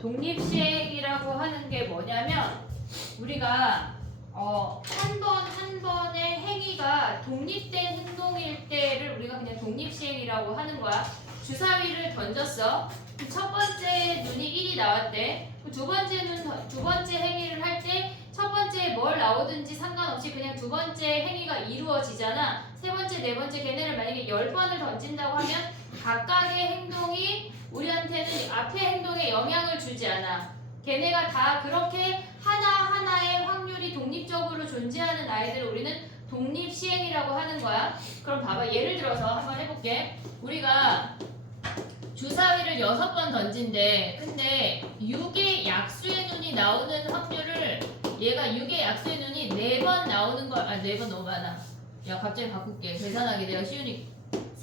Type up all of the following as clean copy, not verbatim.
독립시행이라고 하는 게 뭐냐면 우리가 한 번의 행위가 독립된 행동일 때를 우리가 그냥 독립시행이라고 하는 거야. 주사위를 던졌어. 첫 번째 눈이 1이 나왔대. 두 번째 행위를 할 때 첫 번째 뭘 나오든지 상관없이 그냥 두 번째 행위가 이루어지잖아. 세 번째, 네 번째 걔네를 만약에 10번을 던진다고 하면 각각의 행동이 우리한테는 앞의 행동에 영향을 주지 않아. 걔네가 다 그렇게 하나하나의 확률이 독립적으로 존재하는 아이들을 우리는 독립시행이라고 하는 거야. 그럼 봐봐. 예를 들어서 한번 해볼게. 우리가 주사위를 6번 던진대. 근데 6의 약수의 눈이 나오는 확률을 얘가 6의 약수의 눈이 4번 나오는 거 4번 너무 많아. 야 갑자기 바꿀게. 계산하기 내가 쉬우니까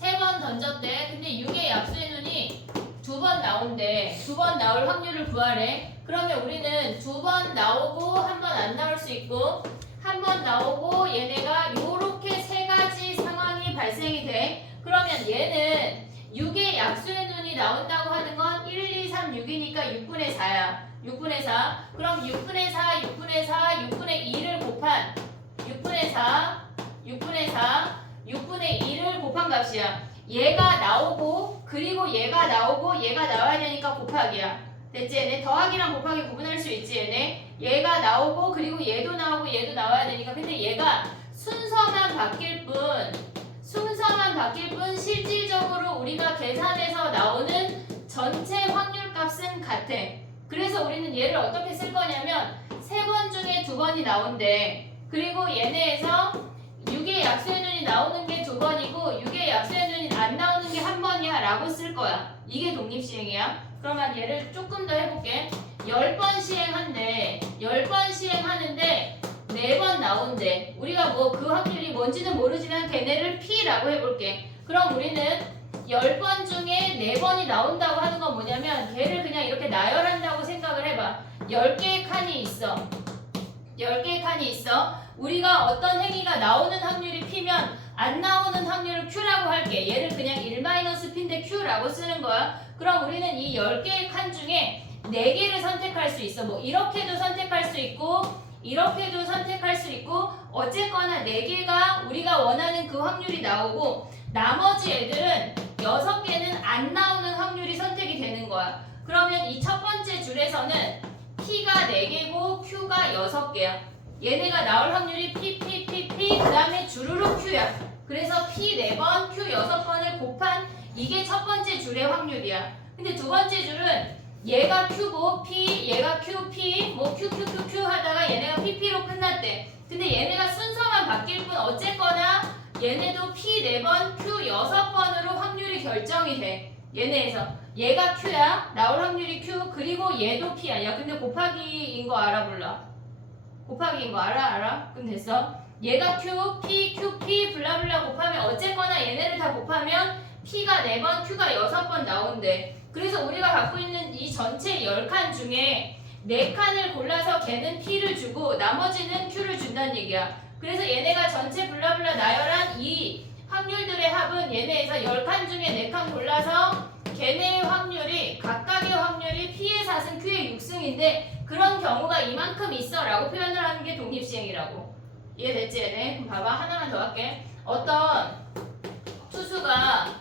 3번 던졌대. 근데 6의 약수의 눈이 2번 나온대. 2번 나올 확률을 구하래. 그러면 우리는 2번 나오고 1번 안 나올 수 있고 1번 나오고 얘네가 요렇게 3가지 상황이 발생이 돼. 그러면 얘는 6의 약수의 눈이 나온다고 하는 건 1, 2, 3, 6이니까 6분의 4야. 6분의 4. 그럼 6분의 4, 6분의 4, 6분의 2를 곱한 6분의 4, 6분의 4, 6분의 2를 곱한 값이야. 얘가 나오고 그리고 얘가 나오고 얘가 나와야 되니까 곱하기야. 됐지? 얘네 더하기랑 곱하기 구분할 수 있지 얘네. 얘가 나오고 그리고 얘도 나오고 얘도 나와야 되니까. 근데 얘가 순서만 바뀔 뿐 실질적으로 우리가 계산해서 나오는 전체 확률값은 같아. 그래서 우리는 얘를 어떻게 쓸 거냐면 3번 중에 2번이 나온대. 그리고 얘네에서 6의 약수의 눈이 나오는 게 2번이고 6의 약수의 눈이 안 나오는 게 1번이야 라고 쓸 거야. 이게 독립시행이야. 그러면 얘를 조금 더 해볼게. 10번 시행한대. 10번 시행하는데 4번 나온대. 우리가 뭐 그 확률이 뭔지는 모르지만 걔네를 P라고 해볼게. 그럼 우리는 10번 중에 4번이 나온다고 하는 건 뭐냐면 걔를 그냥 이렇게 나열한다고 생각을 해봐. 10개의 칸이 있어. 10개의 칸이 있어. 우리가 어떤 행위가 나오는 확률이 P면 안 나오는 확률을 Q라고 할게. 얘를 그냥 1-P인데 Q라고 쓰는 거야. 그럼 우리는 이 10개의 칸 중에 4개를 선택할 수 있어. 뭐 이렇게도 선택할 수 있고 이렇게도 선택할 수 있고 어쨌거나 4개가 우리가 원하는 그 확률이 나오고 나머지 애들은 6개는 안 나오는 확률이 선택이 되는 거야. 그러면 이 첫 번째 줄에서는 P가 4개고 Q가 6개야. 얘네가 나올 확률이 P 그 다음에 주르륵 Q야. 그래서 P 4번, Q 6번을 곱한 이게 첫 번째 줄의 확률이야. 근데 두 번째 줄은 얘가 Q고 P, 얘가 Q, P, 뭐 Q 하다가 얘네가 PP로 끝났대. 근데 얘네가 순서만 바뀔 뿐 어쨌거나 얘네도 P 4번, Q 6번으로 확률이 결정이 돼. 얘네에서 얘가 Q야. 나올 확률이 Q. 그리고 얘도 P야. 야 근데 곱하기인 거 알아 몰라? 곱하기인 거 알아? 그럼 됐어. 얘가 Q, P 블라블라 곱하면 어쨌거나 얘네를 다 곱하면 P가 4번, Q가 6번 나온대. 그래서 우리가 갖고 있는 이 전체 10칸 중에 4칸을 골라서 걔는 P를 주고 나머지는 Q를 준다는 얘기야. 그래서 얘네가 전체 블라블라 나열한 이 확률들의 합은 얘네에서 10칸 중에 4칸 골라서 걔네의 확률이 각각의 확률이 P의 4승, Q의 6승인데 그런 경우가 이만큼 있어 라고 표현을 하는 게 독립시행이라고. 이해됐지 얘네? 그럼 봐봐. 하나만 더 할게. 어떤 투수가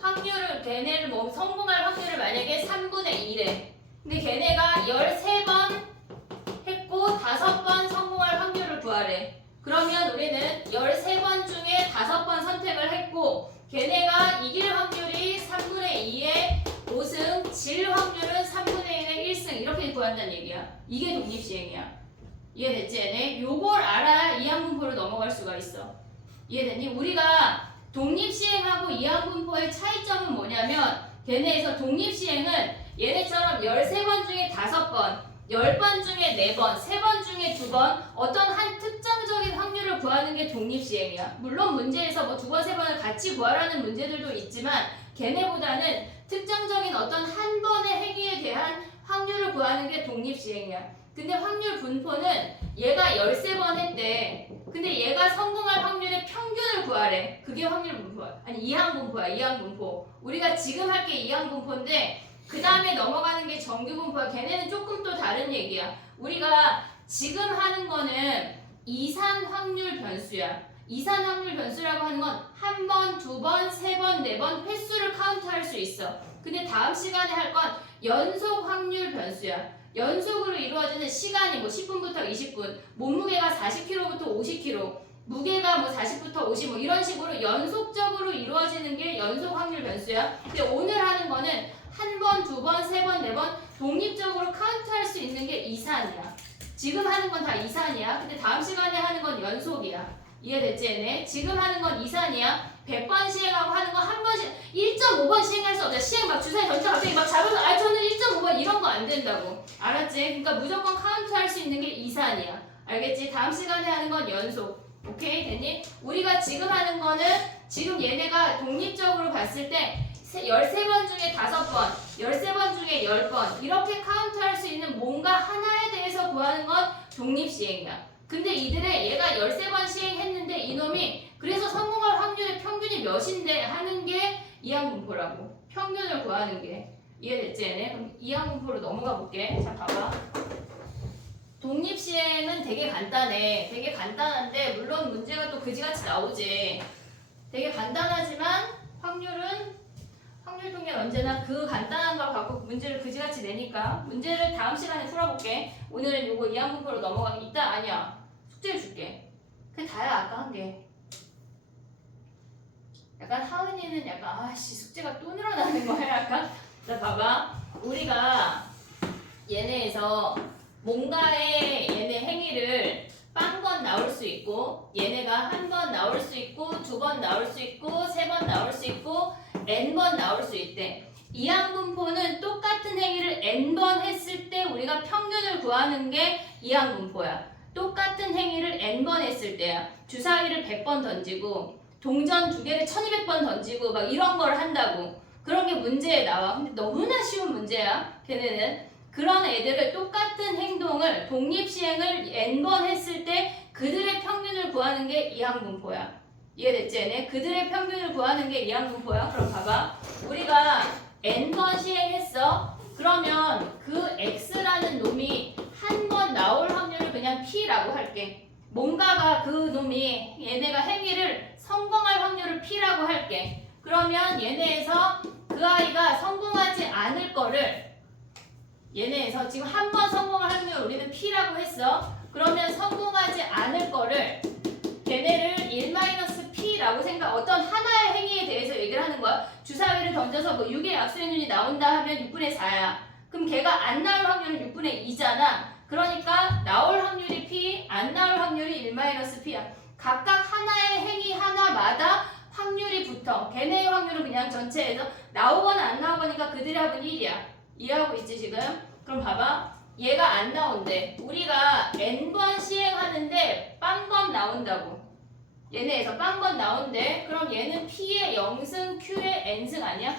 확률을 걔네를 뭐 성공할 확률을 만약에 3분의 2래. 근데 걔네가 13번 했고 5번 성공할 확률을 구하래. 그러면 우리는 13번 중에 5번 선택을 했고 걔네가 이길 확률이 3분의 2의 5승, 질 확률은 3분의 1의 1승 이렇게 구한다는 얘기야. 이게 독립시행이야. 이해됐지 얘네? 요걸 알아야 이항분포로 넘어갈 수가 있어. 이해됐니? 우리가 독립시행하고 이항분포의 차이점은 뭐냐면 걔네에서 독립시행은 얘네처럼 13번 중에 5번 10번 중에 4번, 3번 중에 2번 어떤 한 특정적인 확률을 구하는 게 독립시행이야. 물론 문제에서 뭐 2번, 3번을 같이 구하라는 문제들도 있지만 걔네보다는 특정적인 어떤 한 번의 행위에 대한 확률을 구하는 게 독립시행이야. 근데 확률 분포는 얘가 13번 했대. 근데 얘가 성공할 확률의 평균을 구하래. 그게 확률 분포야. 아니 이항분포야. 이항분포. 우리가 지금 할 게 이항분포인데 그 다음에 넘어가는 게 정규분포야. 걔네는 조금 또 다른 얘기야. 우리가 지금 하는 거는 이산 확률 변수야. 이산 확률 변수라고 하는 건 한 번, 두 번, 세 번, 네 번 횟수를 카운트할 수 있어. 근데 다음 시간에 할 건 연속 확률 변수야. 연속으로 이루어지는 시간이 뭐 10분부터 20분, 몸무게가 40kg부터 50kg, 무게가 뭐 40부터 50 뭐 이런 식으로 연속적으로 이루어지는 게 연속 확률 변수야. 근데 오늘 하는 거는 한 번, 두 번, 세 번, 네 번 독립적으로 카운트할 수 있는 게 이산이야. 지금 하는 건 다 이산이야. 근데 다음 시간에 하는 건 연속이야. 이해됐지 얘네? 지금 하는 건 이산이야. 100번 시행하고 하는 거 한 번씩 1.5번 시행할 수 없어. 시행 막 주사위 던져 갑자기 막 잡아서 저는 1.5번 이런 거 안 된다고. 알았지? 그러니까 무조건 카운트할 수 있는 게 이산이야. 알겠지? 다음 시간에 하는 건 연속. 오케이? 됐니? 우리가 지금 하는 거는 지금 얘네가 독립적으로 봤을 때 13번 중에 5번, 13번 중에 10번 이렇게 카운트할 수 있는 뭔가 하나에 대해서 구하는 건 독립시행이야. 근데 이들의 얘가 13번 시행했는데 이놈이 그래서 성공할 확률의 평균이 몇인데 하는 게 이항분포라고. 평균을 구하는 게. 이해됐지 얘네? 그럼 이항분포로 넘어가 볼게. 자 봐봐. 독립시행은 되게 간단해. 되게 간단한데 물론 문제가 또 그지같이 나오지. 되게 간단하지만 확률통계는 언제나 그 간단한 걸 갖고 문제를 그지같이 내니까 문제를 다음 시간에 풀어볼게. 오늘은 요거 이항분포로 넘어가기 이따 아니야. 숙제 줄게. 그게 다야 아까 한 게. 약간 하은이는 약간 아씨 숙제가 또 늘어나는 거야 약간. 자 봐봐. 우리가 얘네에서 뭔가의 얘네 행위를 빵 번 나올 수 있고 얘네가 한 번 나올 수 있고 두 번 나올 수 있고 세 번 나올 수 있고 n번 나올 수 있대. 이항분포는 똑같은 행위를 n번 했을 때 우리가 평균을 구하는 게 이항분포야. 똑같은 행위를 n번 했을 때야. 주사위를 100번 던지고 동전 2개를 1200번 던지고 막 이런 걸 한다고. 그런 게 문제에 나와. 근데 너무나 쉬운 문제야. 걔네는. 그런 애들을 똑같은 행동을 독립시행을 n번 했을 때 그들의 평균을 구하는 게 이항분포야. 이해됐지 얘네? 그들의 평균을 구하는 게 이항분포야. 그럼 봐봐. 우리가 n번 시행했어. 그러면 그 x라는 놈이 한 번 나올 확률을 그냥 p라고 할게. 뭔가가 그 놈이 얘네가 행위를 성공할 확률을 p라고 할게. 그러면 얘네에서 그 아이가 성공하지 않을 거를 얘네에서 지금 한 번 성공할 확률 우리는 p라고 했어. 그러면 성공하지 않을 거를 걔네를 1-p라고 생각, 어떤 하나의 행위에 대해서 얘기를 하는 거야. 주사위를 던져서 뭐 6의 약수의 나온다 하면 6분의 4야. 그럼 걔가 안 나올 확률은 6분의 2잖아. 그러니까 나올 확률이 p, 안 나올 확률이 1-p야. 각각 하나의 행위 하나마다 확률이 붙어. 걔네의 확률은 그냥 전체에서 나오거나 안 나오거니까 그들의 합은 1이야. 이해하고 있지 지금? 그럼 봐봐. 얘가 안 나온대. 우리가 n번 시행하는데 빵번 나온다고. 얘네에서 빵번 나온대. 그럼 얘는 p의 0승, q의 n승 아니야?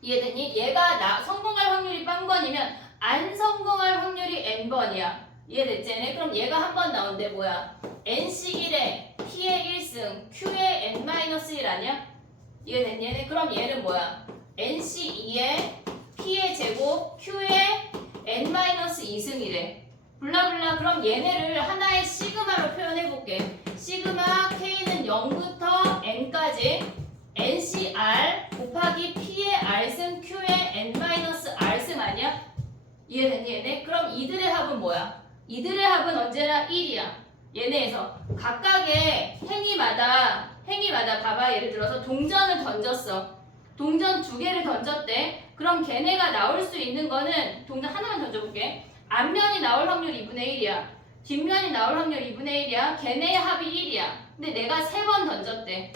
이해되니? 얘가 성공할 확률이 빵번이면 안 성공할 확률이 n번이야. 이해됐지? 얘네? 그럼 얘가 한 번 나온대. 뭐야? nc1에 p의 1승, q의 n-1 아니야? 이해됐니? 얘네? 그럼 얘는 뭐야? nc2에 p의 제곱, q의 n-2승이래. 블라블라. 그럼 얘네를 하나의 시그마로 표현해볼게. 시그마 k는 0부터 n까지 ncr 곱하기 p의 r승 q의 n-r승 아니야? 이해됐니 얘네? 그럼 이들의 합은 뭐야? 이들의 합은 언제나 1이야. 얘네에서 각각의 행위마다 봐봐. 예를 들어서 동전을 던졌어. 동전 2개를 던졌대. 그럼 걔네가 나올 수 있는 거는 동전 하나만 던져볼게. 앞면이 나올 확률 2분의 1이야. 뒷면이 나올 확률 2분의 1이야. 걔네의 합이 1이야. 근데 내가 3번 던졌대.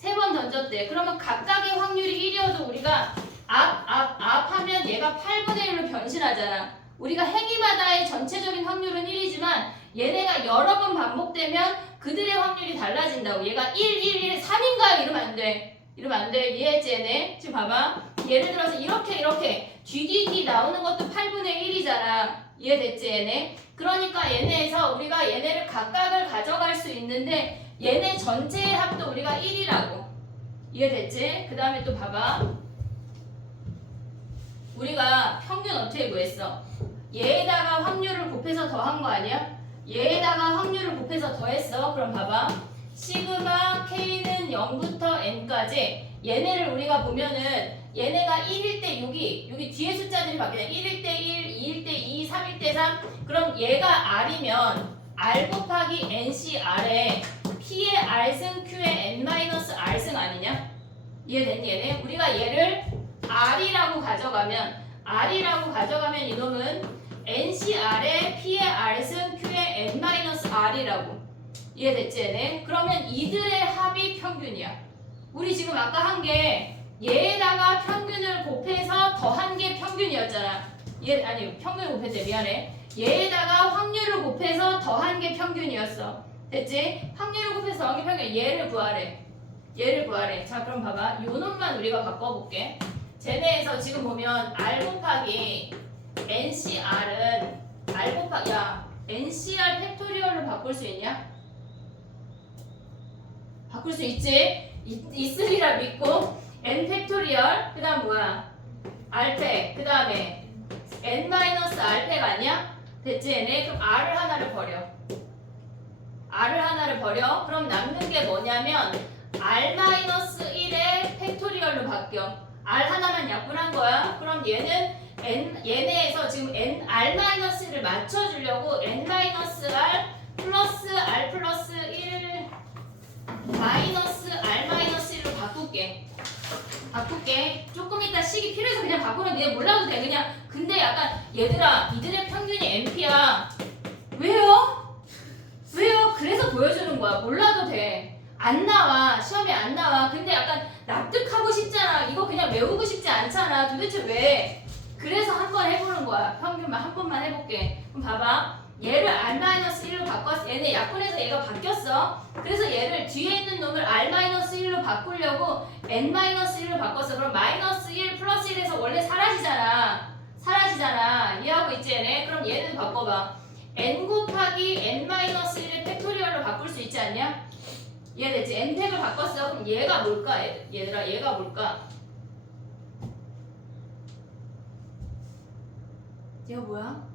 3번 던졌대. 그러면 각각의 확률이 1이어도 우리가 앞 하면 얘가 8분의 1로 변신하잖아. 우리가 행위마다의 전체적인 확률은 1이지만 얘네가 여러 번 반복되면 그들의 확률이 달라진다고. 얘가 1, 3인가 이러면 안 돼. 이러면 안 돼. 이해했지 얘네? 지금 봐봐. 예를 들어서 이렇게 뒤뒤뒤 나오는 것도 8분의 1이잖아. 이해됐지 얘네? 그러니까 얘네에서 우리가 얘네를 각각을 가져갈 수 있는데 얘네 전체의 합도 우리가 1이라고. 이해됐지? 그 다음에 또 봐봐. 우리가 평균 어떻게 구했어? 얘에다가 확률을 곱해서 더한 거 아니야? 얘에다가 확률을 곱해서 더했어. 그럼 봐봐. 시그마 K는 0부터 N까지 얘네를 우리가 보면은 얘네가 1일 때 여기 뒤에 숫자들이 바뀌잖아. 1일 때 1, 2일 때 2, 3일 때 3. 그럼 얘가 R이면 R 곱하기 NCR에 P의 R승 Q의 N-R승 아니냐? 이해됐니 얘네? 우리가 얘를 R이라고 가져가면 이놈은 NCR의 P의 R승 Q의 N-R이라고. 이해됐지 얘네? 그러면 이들의 합이 평균이야. 우리 지금 아까 한 게 얘에다가 평균을 곱해서 더한 게 평균이었잖아. 아니 평균을 곱했대. 미안해. 얘에다가 확률을 곱해서 더한 게 평균이었어. 됐지? 확률을 곱해서 더한 게 평균. 얘를 구하래. 자 그럼 봐봐. 요 놈만 우리가 바꿔볼게. 쟤네에서 지금 보면 R 곱하기 NCR은 R 곱하기 NCR 팩토리얼로 바꿀 수 있냐? 바꿀 수 있지? 있으리라 믿고 N 팩토리얼 그 다음 뭐야? R팩 그 다음에 N-R팩 아니야? 됐지 얘네? 그럼 R을 하나를 버려. 그럼 남는 게 뭐냐면 R-1의 팩토리얼로 바뀌어. R 하나만 약분한 거야. 그럼 얘네에서 지금 R-를 맞춰주려고 N-R 플러스 R 플러스 1 마이너스 R-1로 바꿀게. 조금 이따 식이 필요해서 그냥 바꾸면 돼. 몰라도 돼. 그냥. 근데 약간 얘들아 이들의 평균이 NP야. 왜요? 그래서 보여주는 거야. 몰라도 돼. 안 나와. 시험에 안 나와. 근데 약간 납득하고 싶잖아. 이거 그냥 외우고 싶지 않잖아. 도대체 왜? 그래서 한번 해보는 거야. 평균만 한 번만 해볼게. 그럼 봐봐. 얘를 R-1로 바꿨어. 얘네 약분해서 얘가 바뀌었어. 그래서 얘를 뒤에 있는 놈을 R-1로 바꾸려고 N-1로 바꿨어. 그럼 마이너스 1 플러스 1에서 원래 사라지잖아. 이해하고 있지 얘네? 그럼 얘는 바꿔봐. N 곱하기 N-1의 팩토리얼로 바꿀 수 있지 않냐? 이해됐지? N팩을 바꿨어. 그럼 얘가 뭘까? 얘들아 얘가 뭘까? 얘가 뭐야?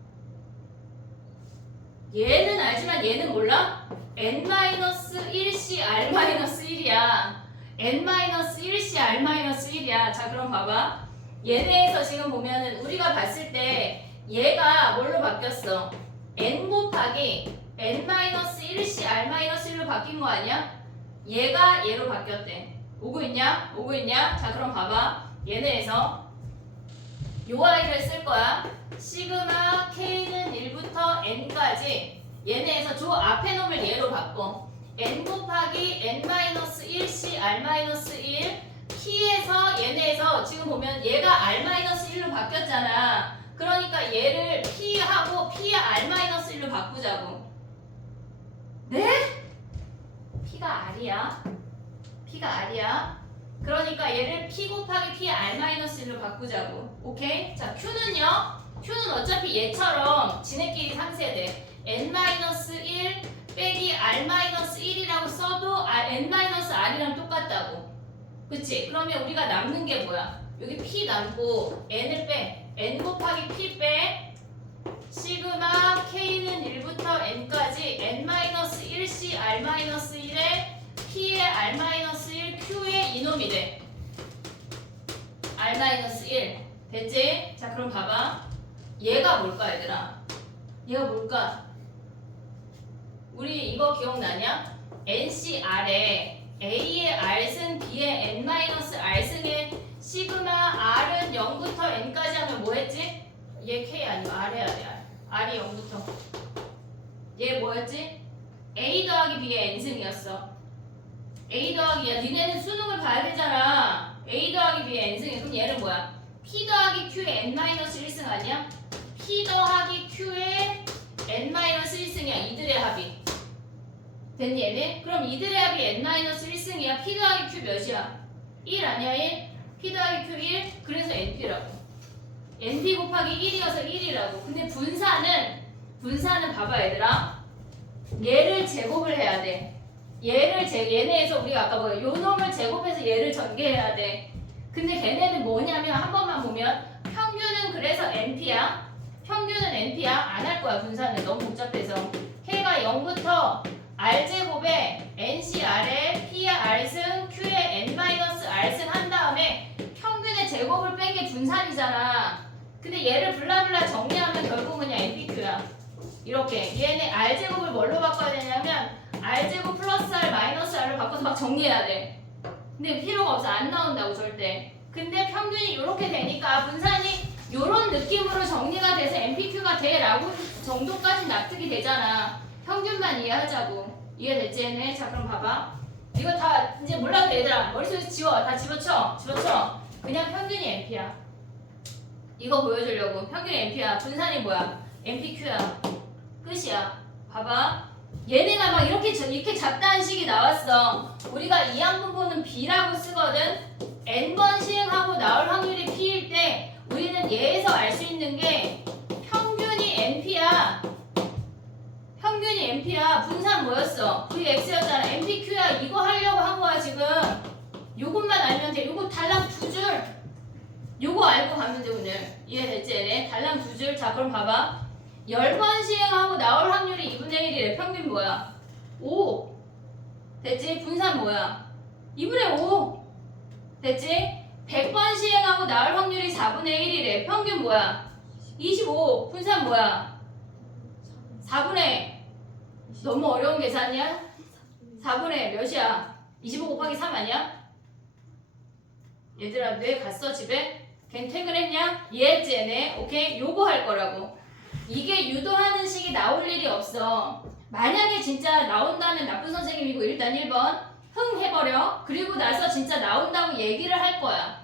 얘는 알지만 얘는 몰라? N-1C R-1이야. N-1C R-1이야. 자 그럼 봐봐. 얘네에서 지금 보면은 우리가 봤을 때 얘가 뭘로 바뀌었어? N 곱하기 N-1C R-1로 바뀐 거 아니야? 얘가 얘로 바뀌었대. 오고 있냐? 자 그럼 봐봐. 얘네에서 요 아이를 쓸 거야. 시그마 K는 1부터 N까지 얘네에서 저 앞에 놈을 얘로 바꿔. N 곱하기 N-1C R-1 P에서 얘네에서 지금 보면 얘가 R-1로 바뀌었잖아. 그러니까 얘를 P하고 P의 R-1로 바꾸자고. 네? P가 R이야. 그러니까 얘를 P 곱하기 P의 R-1로 바꾸자고. 오케이? 자 Q는요? Q는 어차피 얘처럼 지네끼리 상쇄돼. N-1 빼기 R-1이라고 써도 N-R이랑 똑같다고. 그치? 그러면 우리가 남는 게 뭐야? 여기 P 남고 N을 빼. N 곱하기 P 빼. 시그마 K는 1부터 N까지 N-1C R-1에 P의 R-1 Q의 이놈이 돼. R-1 됐지? 자 그럼 봐봐. 얘가 뭘까 얘들아? 얘가 뭘까? 우리 이거 기억나냐? NCR에 A의 R승 B의 N-R승의 시그마 R은 0부터 N까지 하면 뭐 했지? 얘 K 아니고 R 해야 돼. R이 0부터. 얘 뭐였지? A 더하기 B의 N승이었어. A 더하기야. 니네는 수능을 봐야 되잖아. A 더하기 B의 N승이. 그럼 얘는 뭐야? P 더하기 Q의 N-1승 아니야? P 더하기 Q의 N-1승이야. 이들의 합이. 됐니 얘네? 그럼 이들의 합이 N-1승이야. P 더하기 Q 몇이야? 1 아니야 1? P 더하기 Q 1? 그래서 NP라고. NP 곱하기 1이어서 1이라고. 근데 분사는 봐봐 얘들아. 얘를 제곱을 해야 돼. 얘네에서 우리가 아까 뭐야? 요 놈을 제곱해서 얘를 전개해야 돼. 근데 걔네는 뭐냐면 한 번만 보면 평균을 할 거야. 분산을 너무 복잡해서. K가 0부터 R제곱에 NCR에 P의 R승 Q의 N-R승 한 다음에 평균의 제곱을 뺀 게 분산이잖아. 근데 얘를 블라블라 정리하면 결국 그냥 NPQ야. 이렇게 얘네 R제곱을 뭘로 바꿔야 되냐면 R제곱 플러스 R 마이너스 R로 바꿔서 막 정리해야 돼. 근데 필요가 없어. 안 나온다고 절대. 근데 평균이 이렇게 되니까 분산이 이런 느낌으로 정리가 돼서 NPQ가 돼라고 정도까지 납득이 되잖아. 평균만 이해하자고. 이해됐지 얘네? 자 그럼 봐봐. 이거 다 이제 몰라도 얘들아 머릿속에서 지워. 다 집어쳐. 집어쳐. 그냥 평균이 NP야. 이거 보여주려고. 평균이 NP야. 분산이 뭐야? NPQ야. 끝이야. 봐봐. 얘네가 막 이렇게 잡다한 식이 나왔어. 우리가 이항분포는 B라고 쓰거든. N번 시행하고 나올 확률이 P일 때 우리는 얘에서 알 수 있는 게 평균이 NP야. 평균이 NP야. 분산 뭐였어? VX였잖아. NPQ야. 이거 하려고 한 거야 지금. 요것만 알면 돼. 요거 달랑 두 줄. 요거 알고 가면 돼 오늘. 이해됐지 얘네? 달랑 두 줄. 자 그럼 봐봐. 10번 시행하고 나올 확률이 2분의 1이래. 평균 뭐야? 5. 됐지? 분산 뭐야? 2분의 5. 됐지? 100번 시행하고 나올 확률이 4분의 1이래. 평균 뭐야? 25. 분산 뭐야? 4분의. 너무 어려운 계산이야? 4분의 몇이야? 25 곱하기 3 아니야? 얘들아 왜 갔어 집에? 걘 퇴근했냐? 이해했지 얘네? 오케이? 요거 할 거라고. 이게 유도하는 식이 나올 일이 없어. 만약에 진짜 나온다면 나쁜 선생님이고 일단 1번 흥 해버려. 그리고 나서 진짜 나온다고 얘기를 할 거야.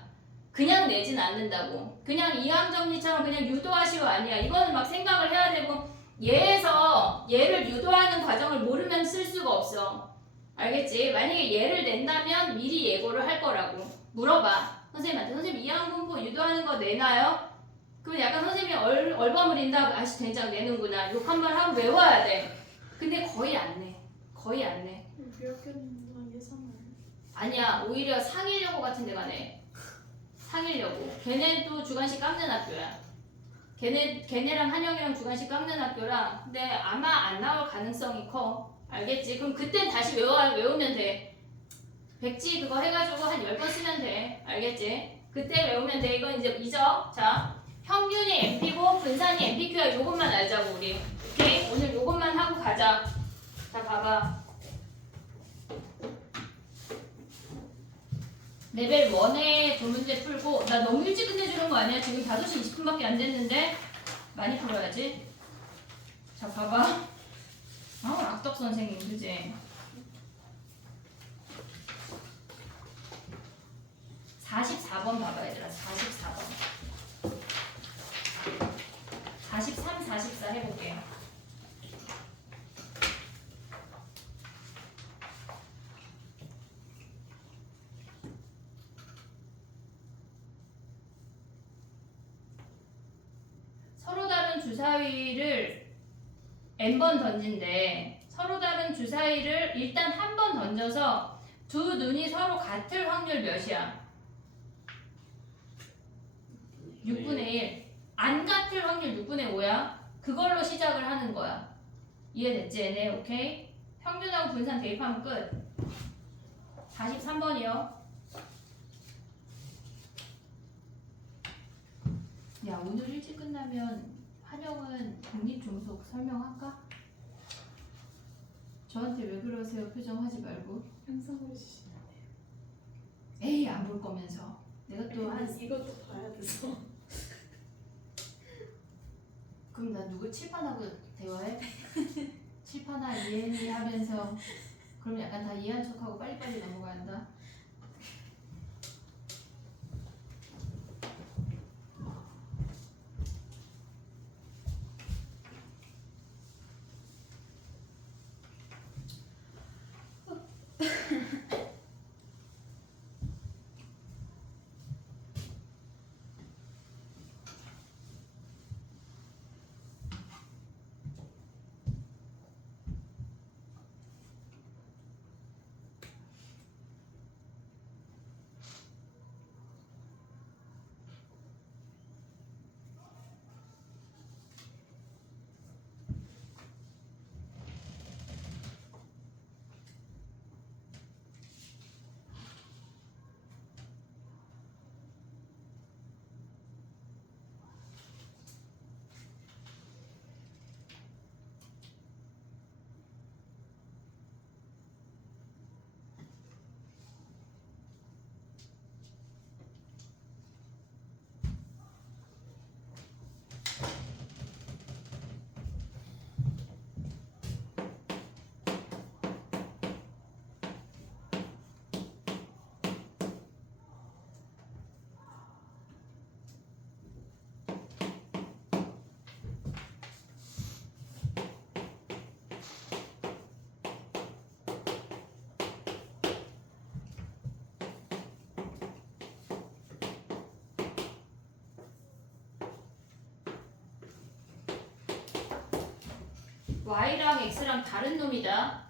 그냥 내진 않는다고. 그냥 이항정리처럼 그냥 유도하시오 아니야. 이거는 막 생각을 해야 되고 얘에서 얘를 유도하는 과정을 모르면 쓸 수가 없어. 알겠지? 만약에 얘를 낸다면 미리 예고를 할 거라고. 물어봐. 선생님한테 선생님 이항분포 유도하는 거 내나요? 그럼 약간 선생님이 얼버무린다. 아씨 된장 내는구나. 욕 한 번 하고 외워야 돼. 근데 거의 안 내. 거의 안 내. 비학교는 예산을 아니야. 오히려 상이려고 같은 데가 내. 상이려고. 걔네도 주관식 깎는 학교야. 걔네랑 한영이랑 주관식 깎는 학교라. 근데 아마 안 나올 가능성이 커. 알겠지? 그럼 그땐 다시 외우면 돼. 백지 그거 해가지고 한 10번 쓰면 돼. 알겠지? 그때 외우면 돼. 이건 이제 잊어. 자, 평균이 NP고 분산이 NPQ야. 요것만 알자고 우리. 오케이? 오늘 요것만 하고 가자. 자, 봐봐. 레벨 1의 두 문제 풀고 나 너무 일찍 끝내주는 거 아니야? 지금 5시 20분밖에 안 됐는데 많이 풀어야지. 자, 봐봐. 악덕 선생님, 그지? 44번 봐봐 얘들아. 44번 43, 44 해볼게. 서로 다른 주사위를 n번 던진대. 서로 다른 주사위를 일단 한 번 던져서 두 눈이 서로 같을 확률 몇이야? 6분의 1. 안 같을 확률 6분의 5야. 그걸로 시작을 하는 거야. 이해됐지 얘네? 오케이? 평균하고 분산 대입하면 끝. 43번이요. 야, 오늘 일찍 끝나면 한영은 독립종속 설명할까? 저한테 왜 그러세요? 표정하지 말고. 영상으로 주시면 돼요. 에이, 안 볼 거면서. 내가 또 한 이것도 봐야 돼서. 그럼 나 누구 칠판하고 대화해? 칠판아 이해했니 하면서 그럼 약간 다 이해한 척하고 빨리빨리 넘어가야 한다. y랑 x랑 다른 놈이다.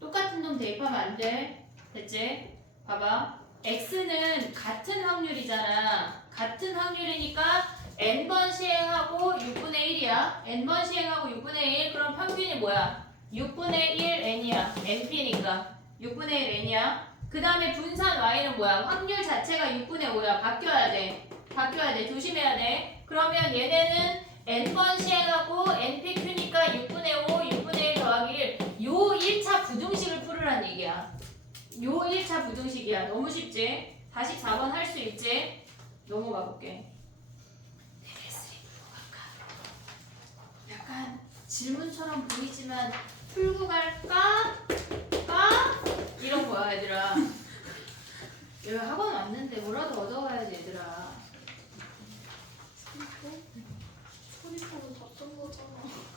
똑같은 놈 대입하면 안 돼. 됐지? 봐봐. x는 같은 확률이잖아. 같은 확률이니까 n번 시행하고 6분의 1이야. n번 시행하고 6분의 1. 그럼 평균이 뭐야? 6분의 1 n이야. np니까 6분의 1 n이야. 그 다음에 분산 y는 뭐야? 확률 자체가 6분의 5야. 바뀌어야 돼. 바뀌어야 돼. 조심해야 돼. 그러면 얘네는 n번 시행하고 npq니까 6분의 5, 6분의 1 더하기 1. 요 1차 부등식을 풀으란 얘기야. 요 1차 부등식이야. 너무 쉽지? 44번 할 수 있지? 넘어가 볼게. LS3 풀고 갈까? 약간 질문처럼 보이지만 풀고 갈까? 이런 거야, 얘들아. 여기 학원 왔는데 뭐라도 얻어와야지, 얘들아. 소리하고 답던 거잖아.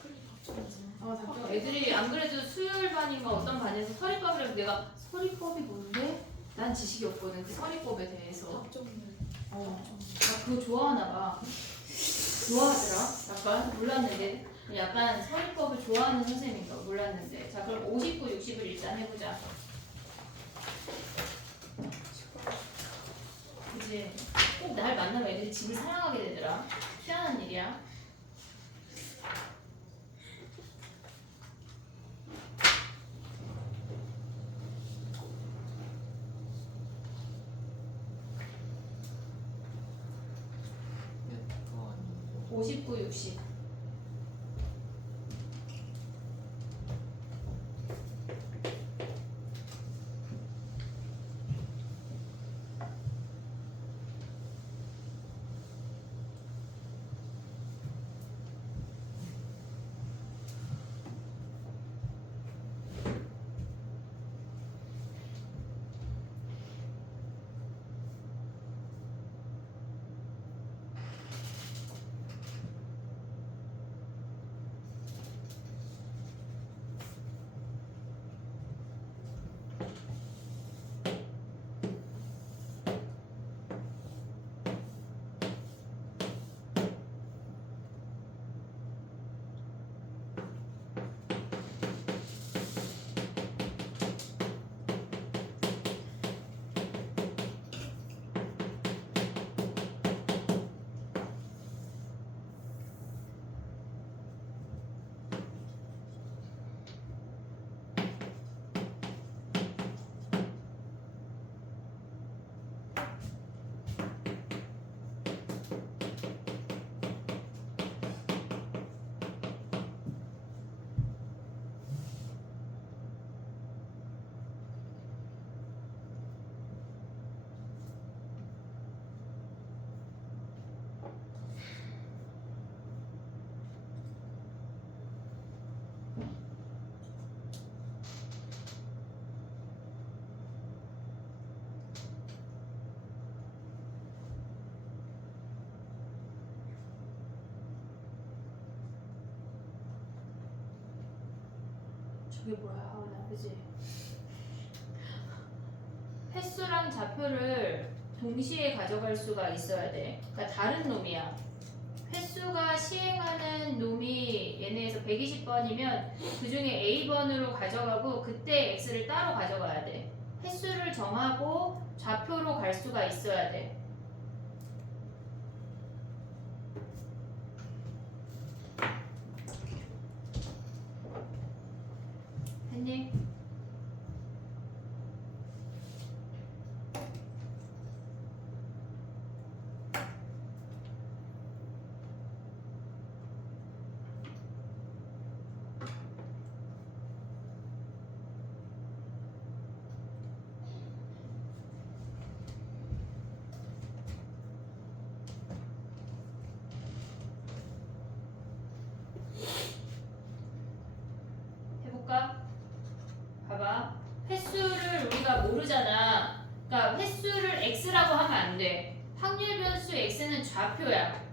그래 답정이잖아. 답정. 애들이 안 그래도 수요일 반인가 어떤 반에서 서리법을 해서 내가 서리법이 뭔데? 난 지식이 없거든. 그 서리법에 대해서. 답정을. 나 그거 좋아하나 봐. 좋아하더라. 약간 몰랐는데. 약간 서리법을 좋아하는 선생님인가 몰랐는데. 자, 그럼 59, 60을 일단 해보자. 그치? 꼭 날 만나면 애들이 집을 사랑하게 되더라. 희한한 일이야. 몇 번? 59, 60. 저게 뭐야, 하은아, 그지? 횟수랑 좌표를 동시에 가져갈 수가 있어야 돼. 그러니까 다른 놈이야. 횟수가 시행하는 놈이 얘네에서 120번이면 그 중에 A번으로 가져가고 그때 X를 따로 가져가야 돼. 횟수를 정하고 좌표로 갈 수가 있어야 돼. 했니? 해볼까? 봐봐. 횟수를 우리가 모르잖아. 그러니까 횟수를 x라고 하면 안 돼. 확률 변수 x는 좌표야.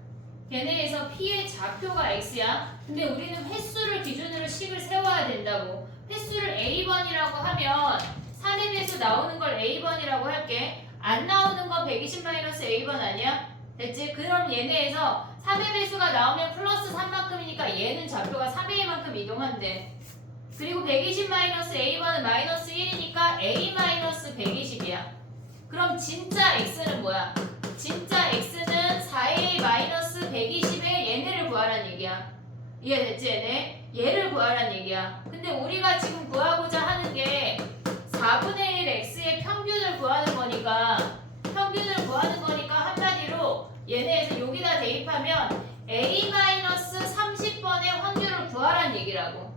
걔네에서 p의 좌표가 x야. 근데 우리는 횟수를 기준으로 식을 세워야 된다고. 횟수를 a번이라고 하면 3의 배수 나오는 걸 a번이라고 할게. 안 나오는 거 120-a번 아니야? 됐지? 그럼 얘네에서 3의 배수가 나오면 플러스 3만큼이니까 얘는 좌표가 3A만큼 이동한대. 그리고 120 마이너스 A번은 마이너스 1이니까 A 마이너스 120이야. 그럼 진짜 X는 뭐야? 진짜 X는 4A 마이너스 120에 얘네를 구하란 얘기야. 이해됐지 얘네? 얘를 구하란 얘기야. 근데 우리가 지금 구하고자 하는 게 4분의 1 X의 평균을 구하는 거니까 한마디로 얘네에서 여기다 대입하면 A-30번의 확률을 구하란 얘기라고.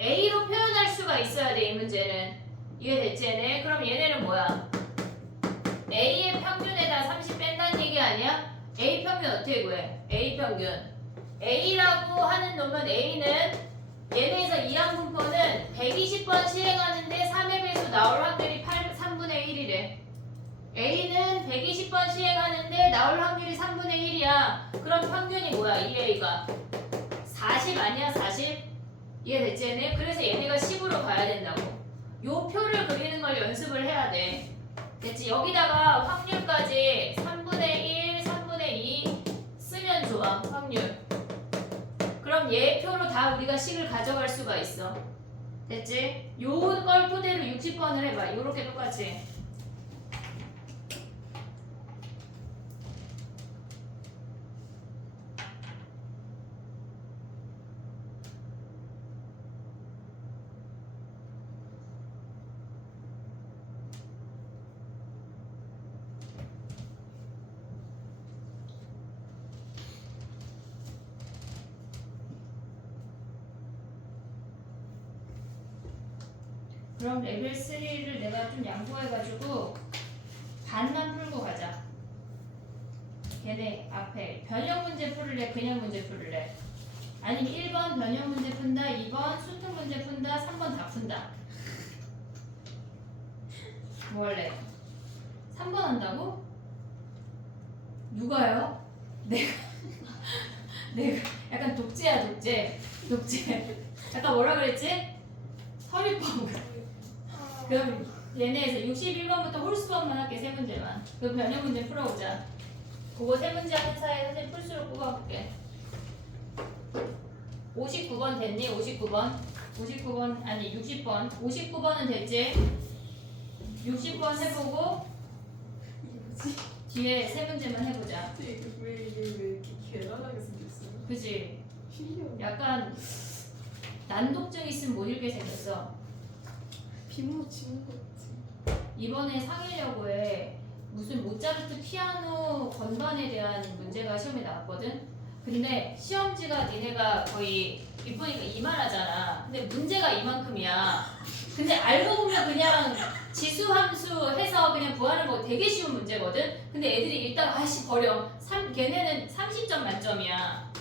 A로 표현할 수가 있어야 돼, 이 문제는. 이해됐지 얘네? 그럼 얘네는 뭐야? A의 평균에다 30 뺀다는 얘기 아니야? A 평균 어떻게 구해? A 평균. A라고 하는 놈은 A는 얘네에서 이항분포는 120번 시행하는데 3의 배수 나올 확률이 3분의 1이래. A는 120번 시행하는데 나올 확률이 3분의 1이야. 그럼 평균이 뭐야? 2A가 40 아니야? 40? 이해됐지 얘네? 그래서 얘네가 10으로 가야 된다고. 요 표를 그리는 걸 연습을 해야 돼. 됐지? 여기다가 확률까지 3분의 1, 3분의 2 쓰면 좋아. 확률. 그럼 얘 표로 다 우리가 식을 가져갈 수가 있어. 됐지? 요걸 토대로 60번을 해봐. 요렇게 똑같이. 그럼 레벨 3를 내가 좀 양보해가지고 반만 풀고 가자. 걔네 앞에 변형 문제 풀을래? 그냥 문제 풀을래? 아니면 1번 변형 문제 푼다, 2번 수특 문제 푼다, 3번 다 푼다. 뭐 할래? 3번 한다고? 누가요? 내가 약간 독재야 독재. 약간 뭐라 그랬지? 서리법. 그럼 얘네에서 61번부터 홀수법만 할게. 세 문제만. 그럼 변형 문제 풀어보자. 그거 세 문제 하는 사이에 선생님 풀수록 뽑아볼게. 59번 됐니? 59번 아니 60번. 59번은 됐지? 60번 해보고 뒤에 세 문제만 해보자. 왜 이렇게 계란하게 생겼어요? 그지? 신기하다. 약간 난독증 있으면 못 읽게 생겼어. 비모 지는 거 같지? 이번에 상일여고에 무슨 모차르트 피아노 건반에 대한 문제가 시험에 나왔거든? 근데 시험지가 니네가 거의 이쁘니까 이만하잖아. 근데 문제가 이만큼이야. 근데 알고 보면 그냥 지수함수 해서 그냥 구하는 거 되게 쉬운 문제거든? 근데 애들이 읽다가 아씨 버려. 걔네는 30점 만점이야.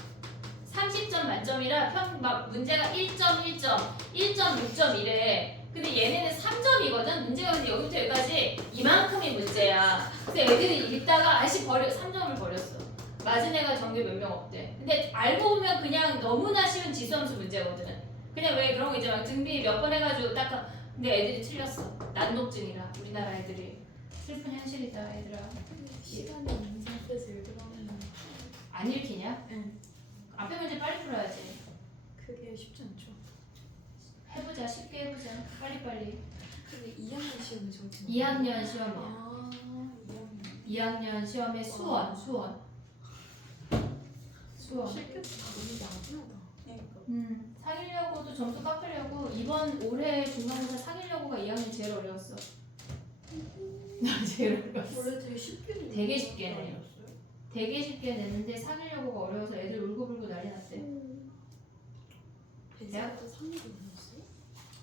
30점 만점이라 막 문제가 1.1점, 1.6점 이래. 근데 얘네는 3점이거든? 문제가 근데 여기부터 여기까지 이만큼이 문제야. 근데 애들이 읽다가 아씨 버려. 3점을 버렸어. 맞은 애가 전교 몇 명 없대. 근데 알고 보면 그냥 너무나 쉬운 지수함수 문제거든. 그냥 왜 그런 거 이제 막 등비 몇 번 해가지고 딱 근데 애들이 틀렸어. 난독증이라. 우리나라 애들이. 슬픈 현실이다 얘들아. 시간이 인생 앞에서 읽으라면 안 읽히냐? 응. 앞에 문제 빨리 풀어야지. 그게 쉽지 않죠. 해보자. 쉽게 해보자. 빨리빨리. 근데 2학년 시험이 저기 2학년 시험이야. 아 2학년 2학년 시험에 수원. 실격이 너무 야분하다. 그러니까 상일여고도 점수 깎으려고 이번 올해 중간고사 상일여고가 2학년 제일 어려웠어. 제일 어려웠어. 원래 되게 쉽게 내 되게 쉽게 내. 되게 쉽게 내는데 상일여고가 어려워서 애들 울고불고 난리 났대. 배제도 상위로 올렸어요?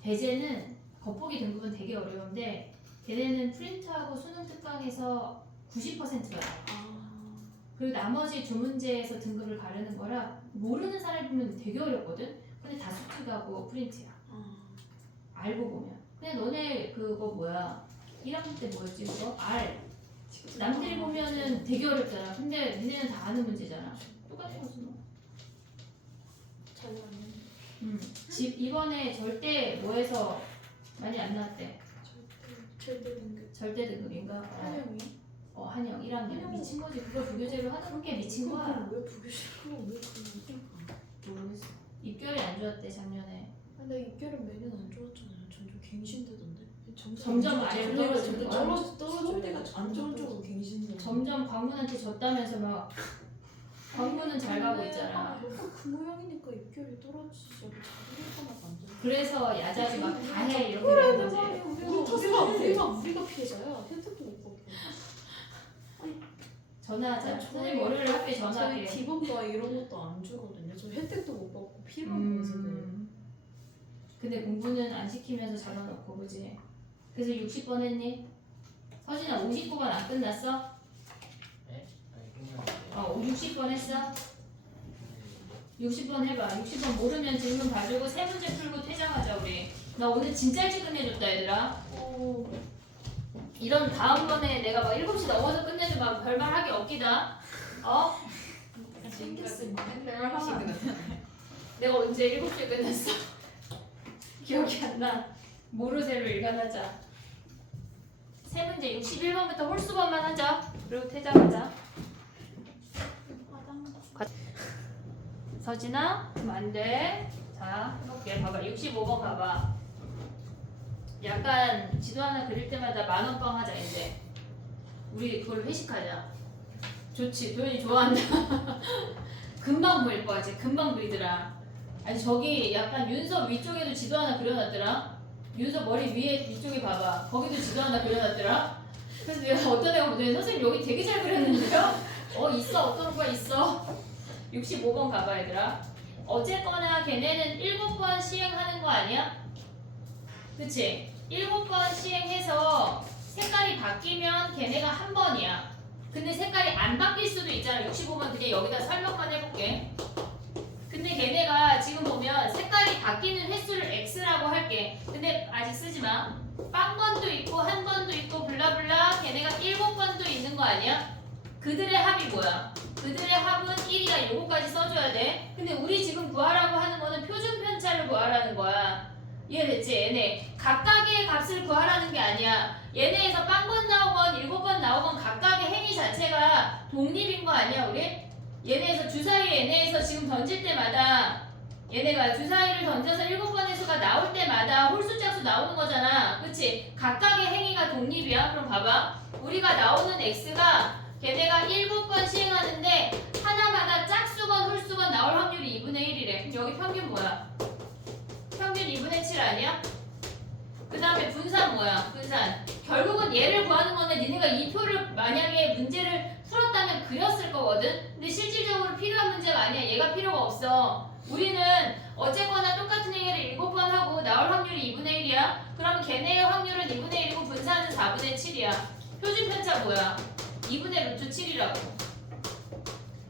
배제는 겉보기 등급은 되게 어려운데 걔네는 프린트하고 수능 특강에서 90%가 아 그리고 나머지 두 문제에서 등급을 가르는 거라 모르는 사람이 보면 되게 어렵거든? 근데 다 수특하고 프린트야. 알고 보면. 근데 너네 그거 뭐야 1학년 때 뭐였지 그거? R 남들이 보면은 되게 어렵잖아. 근데 니네는 다 아는 문제잖아. 똑같은 거지 뭐. 잘 나왔네. 이번에 절대 뭐해서 많이 안 나왔대. 절대 등급 절대 등급인가? 활용이 한영 1학년 미친 거지. 그걸 부교재로 하는 게 미친 거야. 왜 부교시로 왜 그러니까. 모르겠어. 입결이 안 좋았대 작년에. 근데 입결은 매년 안 좋았잖아요. 점점 갱신되던데. 점점 아래로 떨어지는 거야? 떨어질 때가 안 좋은 쪽으로 갱신돼. 점점 광문한테 졌다면서 막 광문은 잘 가고 있잖아. 그 모양이니까 입결이 떨어지지. 자기를 하나 만들어. 그래서 야자지 막 다 해 이렇게 되는 거지. 우리가 피해자야. 혜택도 못 받고. 전화하자. 선생님 월요일 학교에 전화할게. 저희 기본과 이런 것도 안 주거든요. 저 혜택도 못 받고 피해만 보세요. 근데 공부는 안 시키면서 잡아놓고 그지? 그래서 60번 했니? 서진아 59번 안 끝났어? 네? 아니 끝났는데 60번 했어? 60번 해봐. 60번 모르면 질문 봐주고 세 문제 풀고 퇴장하자 우리. 나 오늘 진짜 일찍 끝내줬다 얘들아. 이런 다음번에 내가 막 7시 넘어서 끝내도 막 별말 하기 없기다. 생겼으면 내가 언제 7시에 끝냈어? 기억이 안 나. 모르쇠로 일관하자. 세 문제 61번부터 홀수번만 하자. 그리고 퇴장하자. 서진아, 그럼 안 돼. 자, 해볼게. 봐봐. 65번 봐봐. 약간 지도 하나 그릴 때마다 만원빵 하자, 이제. 우리 그걸 회식하자. 좋지. 도현이 좋아한다. 금방 보일 거야, 쟤. 금방 보이더라. 아니, 저기 약간 윤서 위쪽에도 지도 하나 그려놨더라. 윤서 머리 위에 위쪽에 봐봐. 거기도 지도 하나 그려놨더라. 그래서 내가 어떤 애가 보더니 선생님 여기 되게 잘 그렸는데요? 있어. 어떤 거가 있어. 65번 가봐 얘들아. 어쨌거나 걔네는 7번 시행하는 거 아니야? 그치? 7번 시행해서 색깔이 바뀌면 걔네가 한 번이야. 근데 색깔이 안 바뀔 수도 있잖아. 65번 그냥 여기다 설명만 해볼게. 근데 걔네가 지금 보면 색깔이 바뀌는 횟수를 X라고 할게. 근데 아직 쓰지 마. 빵번도 있고 한 번도 있고 블라블라 걔네가 7번도 있는 거 아니야? 그들의 합이 뭐야? 그들의 합은 1이다. 요거까지 써줘야 돼. 근데 우리 지금 구하라고 하는 거는 표준 편차를 구하라는 거야. 이해됐지? 얘네 각각의 값을 구하라는 게 아니야. 얘네에서 빵번 나오건 7번 나오건 각각의 행위 자체가 독립인 거 아니야 우리? 얘네에서 주사위 얘네에서 지금 던질 때마다 얘네가 주사위를 던져서 7번의 수가 나올 때마다 홀수 짝수 나오는 거잖아. 그치? 각각의 행위가 독립이야. 그럼 봐봐. 우리가 나오는 x가 걔네가 7번 시행하는데 하나마다 짝수건 홀수건 나올 확률이 2분의 1이래. 그럼 여기 평균 뭐야? 평균 2분의 7 아니야? 그 다음에 분산 뭐야? 분산. 결국은 얘를 구하는 건데 니네가 이 표를 만약에 문제를 풀었다면 그렸을 거거든? 근데 실질적으로 필요한 문제가 아니야. 얘가 필요가 없어. 우리는 어쨌거나 똑같은 행위를 7번 하고 나올 확률이 2분의 1이야. 그러면 걔네의 확률은 2분의 1이고 분산은 4분의 7이야. 표준 편차 뭐야? 2분의 루트 7이라고.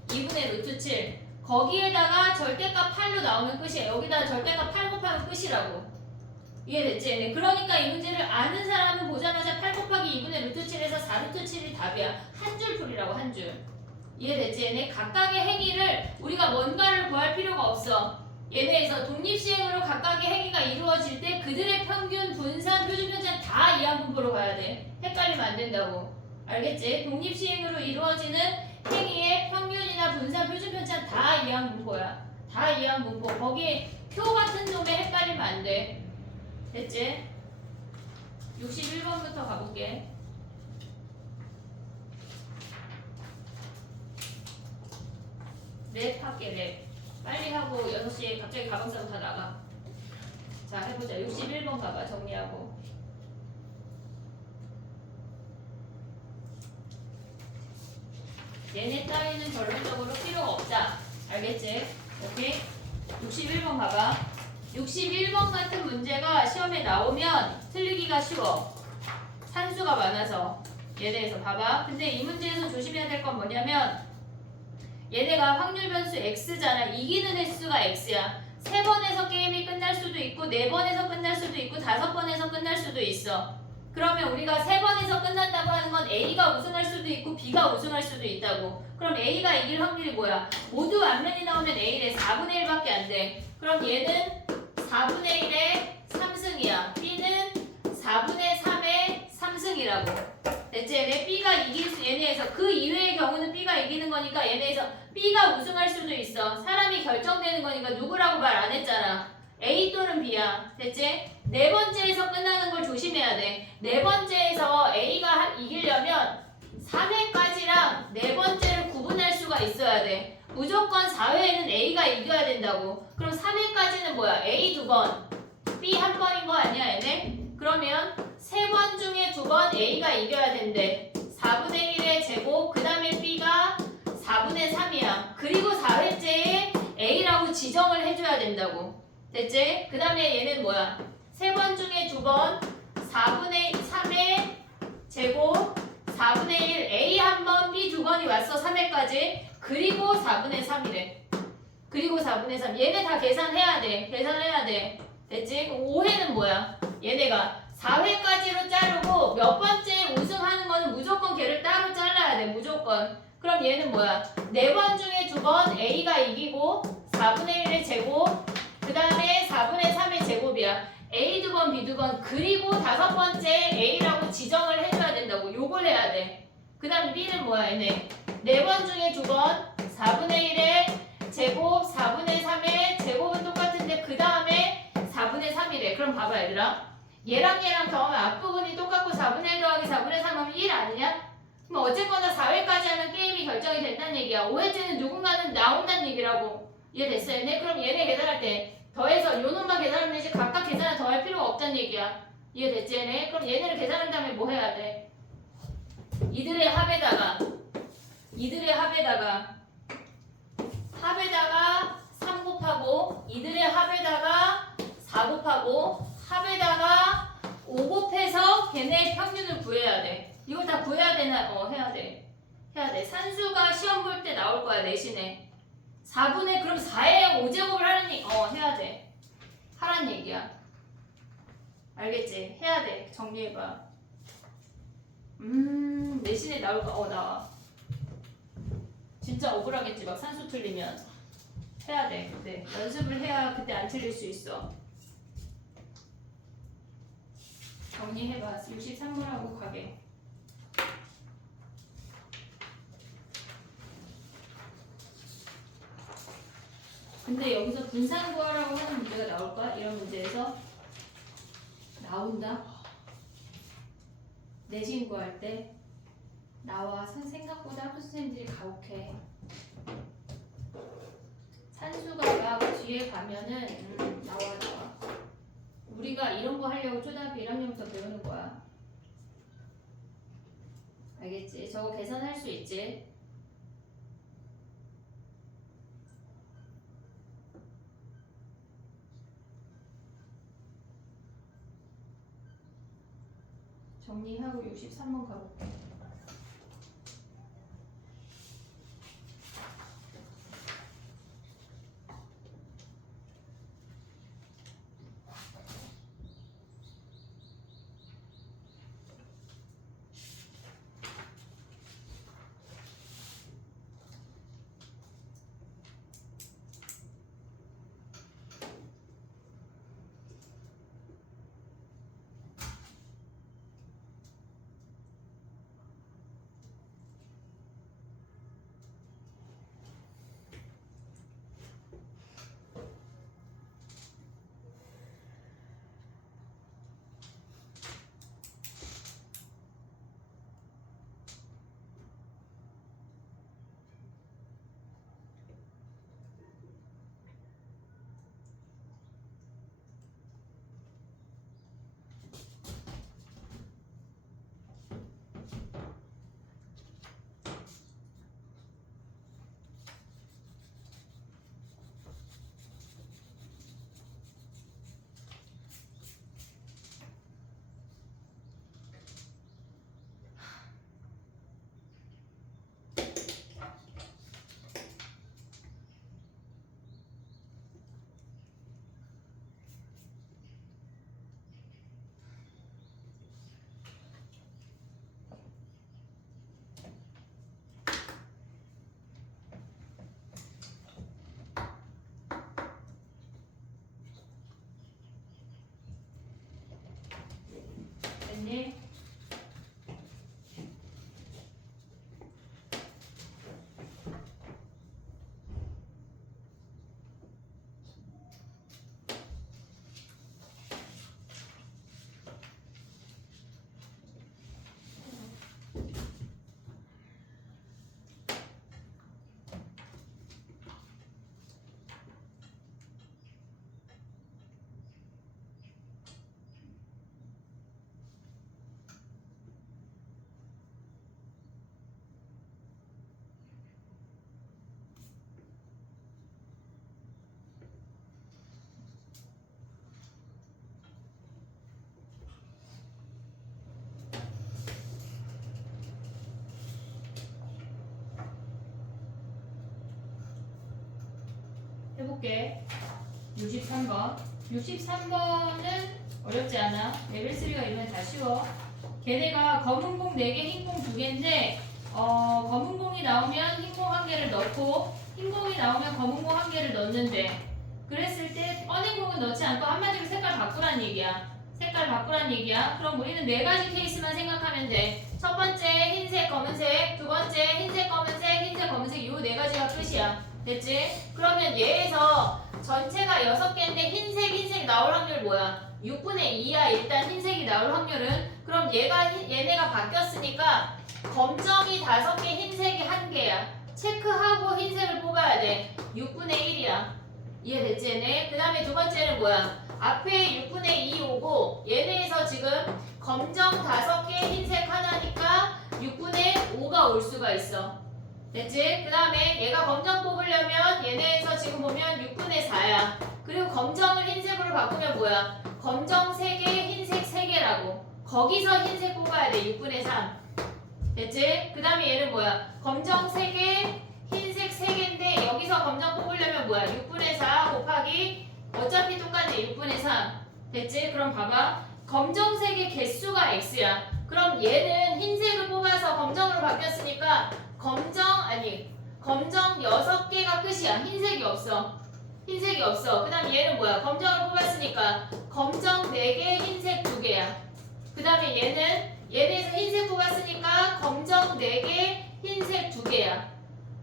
2분의 루트 7. 거기에다가 절대값 8로 나오면 끝이야. 여기다 절대값 8 곱하면 끝이라고. 이해됐지? 네. 그러니까 이 문제를 아는 사람은 보자마자 8 곱하기 2분의 루트 7에서 4 루트 7이 답이야. 한 줄 풀이라고 한 줄. 이해됐지? 얘네 각각의 행위를 우리가 뭔가를 구할 필요가 없어. 얘네에서 독립시행으로 각각의 행위가 이루어질 때 그들의 평균, 분산, 표준편차는 다 이항분포로 가야 돼. 헷갈리면 안 된다고. 알겠지? 독립시행으로 이루어지는 행위의 평균이나 분산, 표준편차는 다 이항분포야. 다 이항분포. 거기에 표 같은 놈에 헷갈리면 안 돼. 됐지? 61번부터 가볼게. 랩 할게. 랩 빨리 하고 6시에 갑자기 가방 싸고 다 나가. 자 해보자. 61번 가봐. 정리하고. 얘네 따위는 결론적으로 필요가 없다. 알겠지? 오케이? 61번 가봐. 61번 같은 문제가 시험에 나오면 틀리기가 쉬워. 산수가 많아서. 얘네에서 봐봐. 근데 이 문제에서 조심해야 될 건 뭐냐면 얘네가 확률 변수 x잖아. 이기는 횟수가 x야. 3번에서 게임이 끝날 수도 있고 4번에서 끝날 수도 있고 5번에서 끝날 수도 있어. 그러면 우리가 3번에서 끝난다고 하는 건 A가 우승할 수도 있고 B가 우승할 수도 있다고. 그럼 A가 이길 확률이 뭐야? 모두 앞면이 나오면 A래. 4분의 1밖에 안 돼. 그럼 얘는 4분의 1의 3승이야. B는 4분의 3의 3승이라고. 대체 얘네 B가 이길 수 얘네에서 그 이외의 경우는 B가 이기는 거니까 얘네에서 B가 우승할 수도 있어. 사람이 결정되는 거니까 누구라고 말 안 했잖아. A 또는 B야. 대체 네 번째에서 끝나는 걸 조심해야 돼. 네 번째에서 A가 이기려면 3회까지랑 네 번째를 구분할 수가 있어야 돼. 무조건 4회에는 A가 이겨야 된다고. 그럼 3회까지는 뭐야? A 2번, B 1번인 거 아니야 얘네? 그러면 3번 중에 2번 A가 이겨야 된대. 4분의 1의 제곱, 그 다음에 B가 4분의 3이야. 그리고 4회째에 A라고 지정을 해줘야 된다고. 됐지? 그 다음에 얘는 뭐야? 3번 중에 2번 4분의 3의 제곱 4분의 1 A 1번 B 2번이 왔어. 3회까지. 그리고 4분의 3이래. 그리고 4분의 3. 얘네 다 계산해야 돼. 계산해야 돼. 됐지? 5회는 뭐야? 얘네가 4회까지로 자르고 몇 번째 우승하는 거는 무조건 걔를 따로 잘라야 돼. 무조건. 그럼 얘는 뭐야? 4번 중에 2번 A가 이기고 4분의 1의 제곱 그 다음에 4분의 3의 제곱이야. A 2번, B 2번 그리고 5번째 A라고 지정을 해줘야 된다고. 요걸 해야 돼. 그 다음 B는 뭐야 얘네? 4번 중에 2번 4분의 1의 제곱 4분의 3의 제곱은 똑같은데 그 다음에 4분의 3이래. 그럼 봐봐 얘들아. 얘랑 더하면 앞부분이 똑같고 4분의 1 더하기 4분의 3 하면 1 아니냐? 그럼 어쨌거나 4회까지 하면 게임이 결정이 된다는 얘기야. 5회째는 누군가는 나온다는 얘기라고. 이해됐어 얘네? 그럼 얘네 계산할 때 더해서 요 놈만 계산하면 되지 각각 계산을 더할 필요가 없다는 얘기야. 이해됐지 얘네? 그럼 얘네를 계산한 다음에 뭐 해야 돼? 이들의 합에다가 3 곱하고 이들의 합에다가 4 곱하고 합에다가 5 곱해서 걔네의 평균을 구해야 돼. 이걸 다 구해야 되나? 해야 돼. 산수가 시험 볼 때 나올 거야 내신에. 4분의 그럼 4에 5제곱을 하는 얘기. 해야 돼. 하란 얘기야. 알겠지? 해야 돼. 정리해봐. 내신에 나올까? 나와. 진짜 억울하겠지. 막 산수 틀리면. 해야 돼. 그때 연습을 해야 그때 안 틀릴 수 있어. 정리해봐. 63분하고 가게. 근데 여기서 분산 구하라고 하는 문제가 나올까? 이런 문제에서 나온다. 내신 구할 때 나와. 생각보다 학부 선생님들이 가혹해. 산수가 막 뒤에 가면은 나와. 우리가 이런 거 하려고 초등학교 1학년부터 배우는 거야. 알겠지? 저거 계산할 수 있지? 정리하고 63번 가볼게. 됐니? 해볼게. 63번. 63번은 어렵지 않아. 레벨 3가 이번에 다 쉬워. 걔네가 검은 공 4개, 흰 공 2개인데 검은 공이 나오면 흰 공 1개를 넣고 흰 공이 나오면 검은 공 1개를 넣는데 그랬을 때 꺼낸 공은 넣지 않고 한마디로 색깔 바꾸란 얘기야. 색깔 바꾸란 얘기야. 그럼 우리는 4가지 케이스만 생각하면 돼. 첫 번째 흰색, 검은색, 두 번째 흰색, 검은색, 흰색, 검은색 이 4가지가 끝이야. 됐지? 그러면 얘에서 전체가 6개인데 흰색 나올 확률 뭐야? 6분의 2야. 일단 흰색이 나올 확률은. 그럼 얘네가 바뀌었으니까 검정이 5개, 흰색이 1개야. 체크하고 흰색을 뽑아야 돼. 6분의 1이야. 이해됐지 얘네? 그 다음에 두 번째는 뭐야? 앞에 6분의 2 오고 얘네에서 지금 검정 5개, 흰색 하나니까 6분의 5가 올 수가 있어. 됐지? 그 다음에 얘가 검정 뽑으려면 얘네에서 지금 보면 6분의 4야. 그리고 검정을 흰색으로 바꾸면 뭐야? 검정 3개, 흰색 3개라고. 거기서 흰색 뽑아야 돼. 6분의 3. 됐지? 그 다음에 얘는 뭐야? 검정 3개, 흰색 3개인데 여기서 검정 뽑으려면 뭐야? 6분의 4 곱하기 어차피 똑같네. 6분의 3. 됐지? 그럼 봐봐. 검정색의 개수가 x야. 그럼 얘는 흰색을 뽑아서 검정으로 바뀌었으니까 검정 6개가 끝이야. 흰색이 없어. 흰색이 없어. 그 다음 얘는 뭐야? 검정을 뽑았으니까 검정 4개, 흰색 2개야. 그 다음에 얘네에서 흰색 뽑았으니까 검정 4개, 흰색 2개야.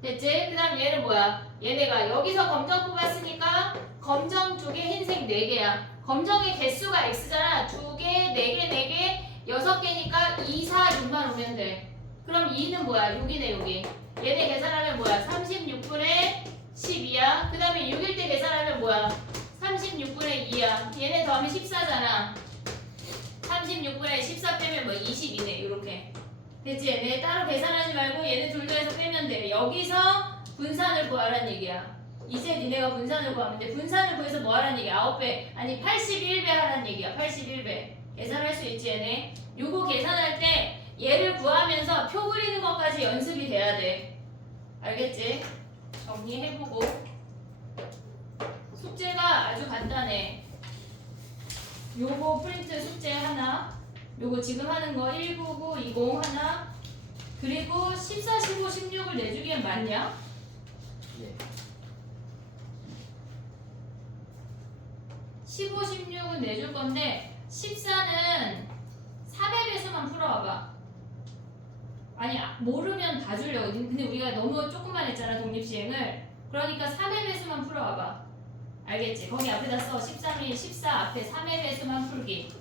됐지? 그 다음 얘는 뭐야? 얘네가 여기서 검정 뽑았으니까 검정 2개, 흰색 4개야. 검정의 개수가 x잖아. 2개, 4개, 4개, 6개니까 2, 4, 6만 오면 돼. 그럼 2는 뭐야? 6이네 여기. 얘네 계산하면 뭐야? 36분의 12야. 그 다음에 6일 때 계산하면 뭐야? 36분의 2야. 얘네 더하면 14잖아. 36분의 14 빼면 뭐 20이네. 요렇게. 됐지? 얘네 따로 계산하지 말고 얘네 둘 다 해서 빼면 돼. 여기서 분산을 구하란 얘기야. 이제 니네가 분산을 구하면 돼. 분산을 구해서 뭐 하란 얘기야? 9배. 아니 81배 하란 얘기야. 81배. 계산할 수 있지 얘네. 요거 계산할 때 얘를 구하면서 표 그리는 것까지 연습이 돼야 돼. 알겠지? 정리해보고. 숙제가 아주 간단해. 요거 프린트 숙제 하나, 요거 지금 하는 거 19920 하나, 그리고 14, 15, 16을 내주기엔 맞냐? 네. 15, 16은 내줄 건데 14는 4배 배수만 풀어와봐. 아니 모르면 다 주려고. 근데 우리가 너무 조금만 했잖아 독립시행을. 그러니까 3의 배수만 풀어와봐. 알겠지? 거기 앞에다 써. 13이 14 앞에 3의 배수만 풀기.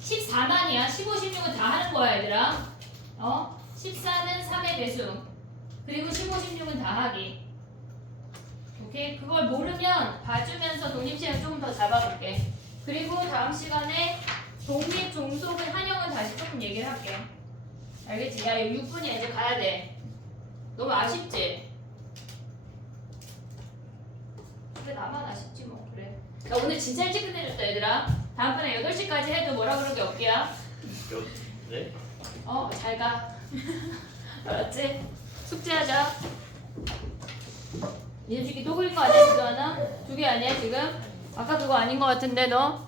14만이야. 15, 16은 다 하는 거야 얘들아. 14는 3의 배수. 그리고 15, 16은 다 하기. 오케이? 그걸 모르면 봐주면서 독립시행 조금 더 잡아볼게. 그리고 다음 시간에 독립, 종속은 한영은 다시 조금 얘기를 할게. 알겠지? 야, 이거 6분이야. 이제 가야 돼. 너무 아쉽지? 그래, 나만 아쉽지 뭐. 그래. 나 오늘 진짜 일찍 끝내줬다, 얘들아. 다음번에 8시까지 해도 뭐라 그럴 게 없기야. 네? 잘 가. 알았지? 숙제하자. 니네 새끼 또 그린 거 아니야, 지도 하나? 2개 아니야, 지금? 아까 그거 아닌 거 같은데, 너?